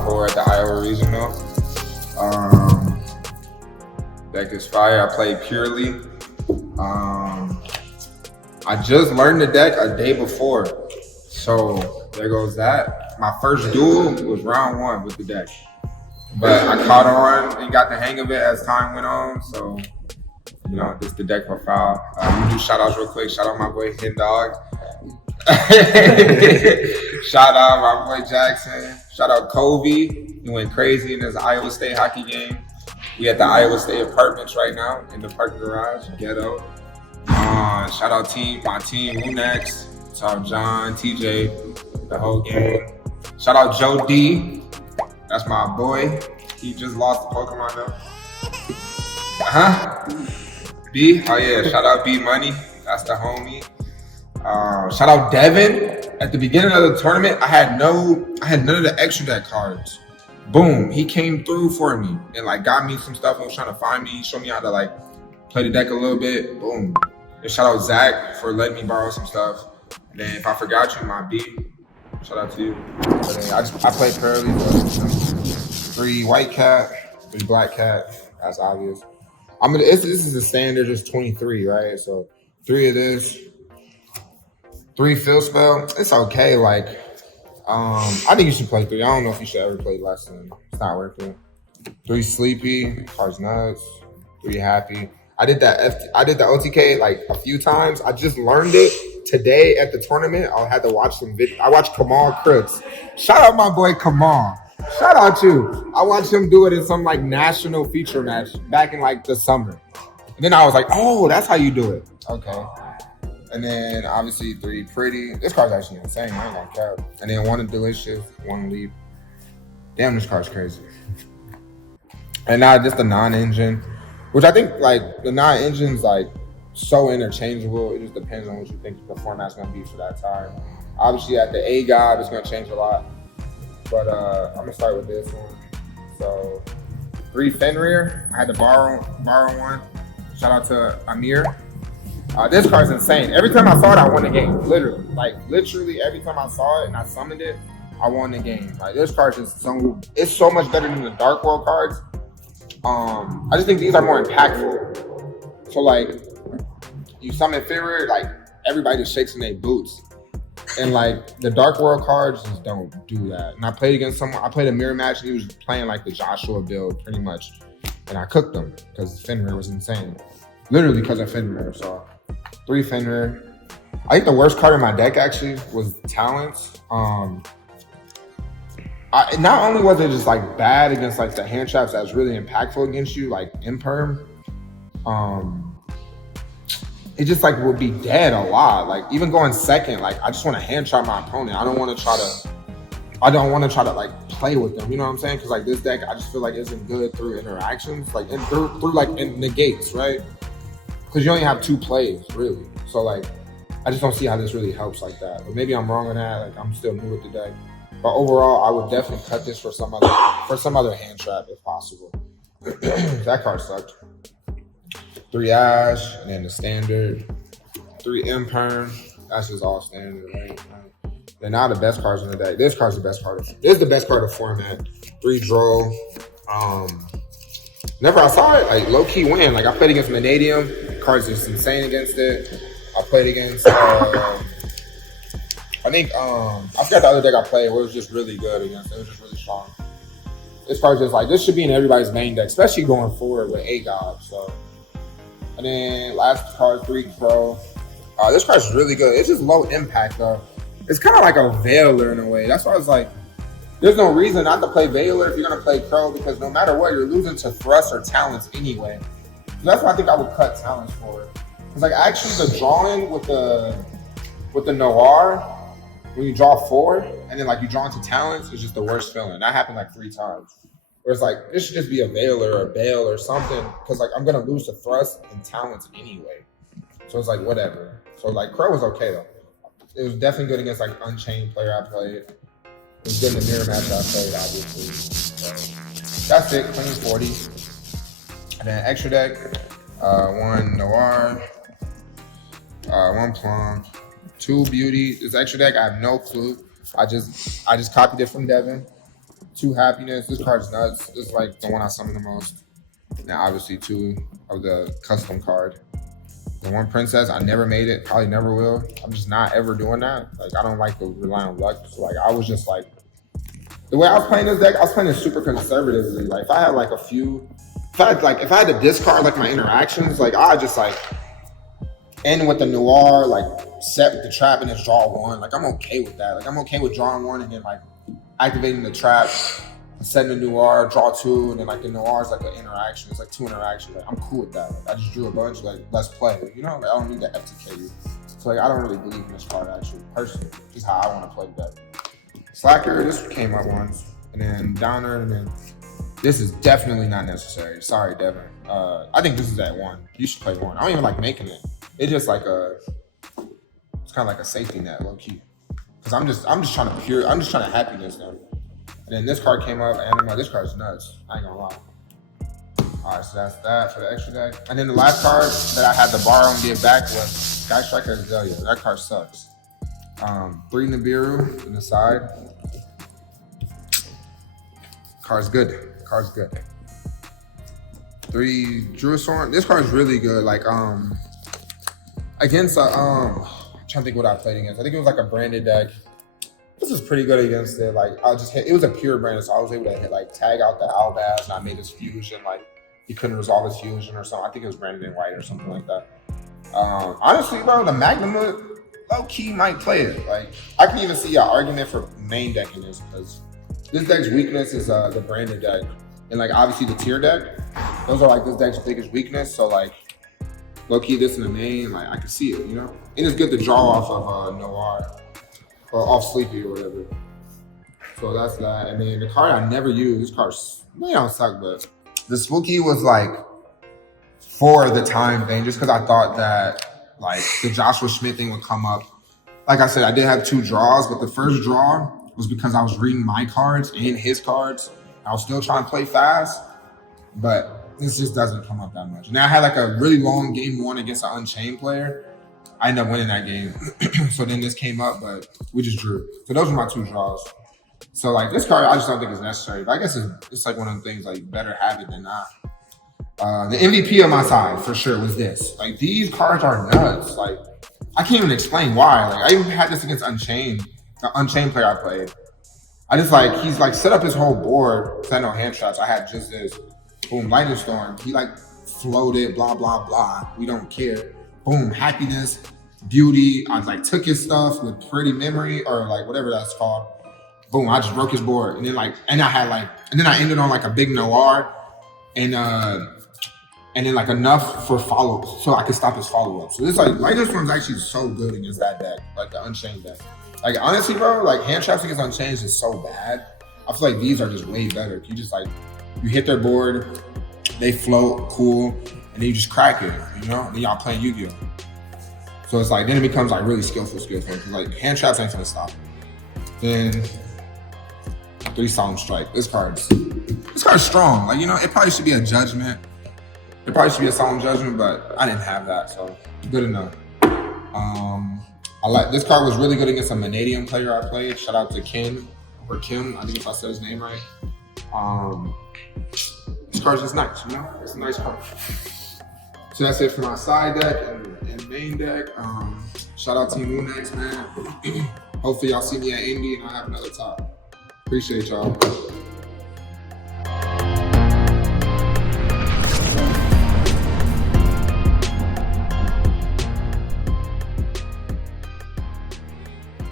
top 4 at the Iowa Regional. Deck is fire. I played Purrely. I just learned the deck a day before. So there goes that. My first duel was round 1 with the deck. But I caught on and got the hang of it as time went on. So, you know, this the deck profile. We do shout outs real quick. Shout out my boy Hen Dog. Shout out my boy Jackson. Shout out Kobe. He went crazy in his Iowa State hockey game. We at the Iowa State apartments right now in the parking garage, ghetto. Shout out my team, WUNAX. Shout out John, TJ, the whole game. Shout out Joe D. That's my boy. He just lost the Pokemon though. B? Oh yeah, shout out B Money. That's the homie. Shout out Devin. At the beginning of the tournament, I had none of the extra deck cards. Boom, he came through for me and like got me some stuff and was trying to find me, showed me how to like play the deck a little bit. Boom. And shout out Zach for letting me borrow some stuff. And then if I forgot you, my B, shout out to you. I played Purrely, 3 white cat, 3 black cat. That's obvious. This is the standard, just 23, right? So 3 of this, 3 fill spell. It's okay. Like, I think you should play 3. I don't know if you should ever play less than. It's not worth it. 3 sleepy, cards nuts. 3 happy. I did the OTK like a few times. I just learned it today at the tournament. I had to watch some video. I watched Kamal Crooks. Shout out my boy Kamal. Shout out you. I watched him do it in some like national feature match back in like the summer. And then I was like, oh, that's how you do it. Okay. And then obviously 3 pretty. This card's actually insane. I ain't gonna cap. And then 1 delicious, 1 leap. Damn, this card's crazy. And now just the non-engine, which I think like the non-engine's like so interchangeable. It just depends on what you think the format's gonna be for that time. Obviously at the A God, it's gonna change a lot. But I'm gonna start with this one. So 3 Fenrir. I had to borrow 1. Shout out to Amir. This card's insane. Every time I saw it, I won the game. Literally. Like literally every time I saw it and I summoned it, I won the game. Like this card is it's so much better than the Dark World cards. I just think these are more impactful. So like you summon Fenrir, like everybody just shakes in their boots. And like the Dark World cards just don't do that. And I played against someone, I played a mirror match and he was playing like the Joshua build pretty much. And I cooked him because Fenrir was insane. Literally because of Fenrir. So 3 Fenrir. I think the worst card in my deck actually was Talents. Not only was it just like bad against like the hand traps that's really impactful against you, like Imperm, it just like would be dead a lot. Like even going second, like I just want to hand trap my opponent. I don't want to try to like play with them. You know what I'm saying? Because like this deck, I just feel like isn't good through interactions, like through like in negates, right? Because you only have 2 plays really. So like I just don't see how this really helps like that. But maybe I'm wrong on that. Like I'm still new with the deck. But overall, I would definitely cut this for some other hand trap if possible. That card sucked. 3 Ash, and then the standard. 3 Imperm. That's just all standard, right? They're not the best cards in the deck. This card's the best card. This is the best card of format. 3 Droll. Never I saw it, like low key win. Like I played against Vanadium. Cards just insane against it. I played against I forgot the other deck I played where it was just really good against it. It was just really strong. This card's just like, this should be in everybody's main deck, especially going forward with A-God. So, and then last card, 3 Crow. This card's really good. It's just low impact though. It's kind of like a Veiler in a way. That's why I was like, there's no reason not to play Veiler if you're gonna play Crow, because no matter what, you're losing to Thrust or Talents anyway. So that's why I think I would cut Talents for it. Because like actually the drawing with the Noir, when you draw 4 and then like you draw into Talents, it's just the worst feeling. That happened like 3 times. Where it's like, this should just be a Veiler or a Bale or something, because like I'm gonna lose to Thrust and Talents anyway. So it's like whatever. So like Crow was okay though. It was definitely good against like Unchained player I played. It was good in the mirror match I played, obviously. So that's it, clean 40. And then extra deck, 1 Noir, 1 Plum, 2 Beauty. This extra deck, I have no clue. I just copied it from Devin. 2 happiness. This card's nuts. This is like the one I summon the most. And obviously 2 of the custom card. The 1 princess, I never made it, probably never will. I'm just not ever doing that. Like, I don't like to rely on luck. So, like, I was just like, the way I was playing this deck, I was playing it super conservatively. Like, if I had like a few, if I had to discard like my interactions, like I just like end with the noir, like set with the trap and just draw 1. Like, I'm okay with that. Like, I'm okay with drawing 1 and then like activating the trap, setting the noir, draw 2, and then like the noir is like an interaction. It's like 2 interactions. Like, I'm cool with that. Like, I just drew a bunch. Like, let's play. You know, like, I don't need to FTK you. So like, I don't really believe in this card actually, personally. Just how I want to play the deck. Slacker, this came up once, and then Downer, and then this is definitely not necessary. Sorry, Devin. I think this is at 1. You should play 1. I don't even like making it. It's just like it's kind of like a safety net, low key. Cause I'm just trying to happiness them. And then this card came up, and I'm like, this card's nuts. I ain't gonna lie. All right, so that's that for the extra deck. And then the last card that I had to borrow and give back was Sky Striker Azalea. That card sucks. 3 Nibiru on the side. Card's good. 3 Druisorn. This card's really good. Like against I'm trying to think what I played against. I think it was like a branded deck. This is pretty good against it. Like, I just hit, it was a pure branded, so I was able to hit like tag out the Albaz, and I made his fusion. Like, he couldn't resolve his fusion or something. I think it was branded in white or something like that. Honestly, bro, the Magnum low key might play it. Like, I can even see an argument for main decking this, because this deck's weakness is the branded deck, and like obviously the tier deck. Those are like this deck's biggest weakness. So like, low key this in the main, like I can see it, you know. And it's good to draw off of Noir or off Sleepy or whatever. So that's that. And then the card I never used. This card may not suck, but the Spooky was like for the time thing, just because I thought that like the Joshua Schmidt thing would come up. Like I said, I did have 2 draws, but the first draw was because I was reading my cards and his cards. I was still trying to play fast, but this just doesn't come up that much. And then I had like a really long game 1 against an Unchained player. I ended up winning that game. So then this came up, but we just drew. So those were my 2 draws. So like this card, I just don't think is necessary. But I guess it's like one of the things like better have it than not. The MVP on my side for sure was this. Like, these cards are nuts. Like, I can't even explain why. Like, I even had this against Unchained, the Unchained player I played. I just like, he's like set up his whole board. Because I know hand traps. I had just this. Boom, Lightning Storm. He like floated, blah, blah, blah. We don't care. Boom, happiness, beauty. I like took his stuff with pretty memory or like whatever that's called. Boom, I just broke his board. And then like, and then I ended on like a big Noir and then like enough for follow, so I could stop his follow-up. So this like, Lightning Storm's actually so good against that deck, like the Unchained deck. Like honestly, bro, like hand traps against Unchained is so bad. I feel like these are just way better. You just like, you hit their board, they float, cool, and then you just crack it, you know? And then y'all playing Yugioh. So it's like, then it becomes like really skillful. Cause like hand traps ain't gonna stop. Then 3 Solemn Strike. This card's strong. Like, you know, it probably should be a judgment. It probably should be a solemn judgment, but I didn't have that, so good enough. I like this card was really good against a Manadium player I played. Shout out to Kim, I think if I said his name right. This card's just nice, you know? It's a nice card. So that's it for my side deck and main deck. Shout out Team WUNAX, man. Hopefully y'all see me at Indy and I have another top. Appreciate y'all.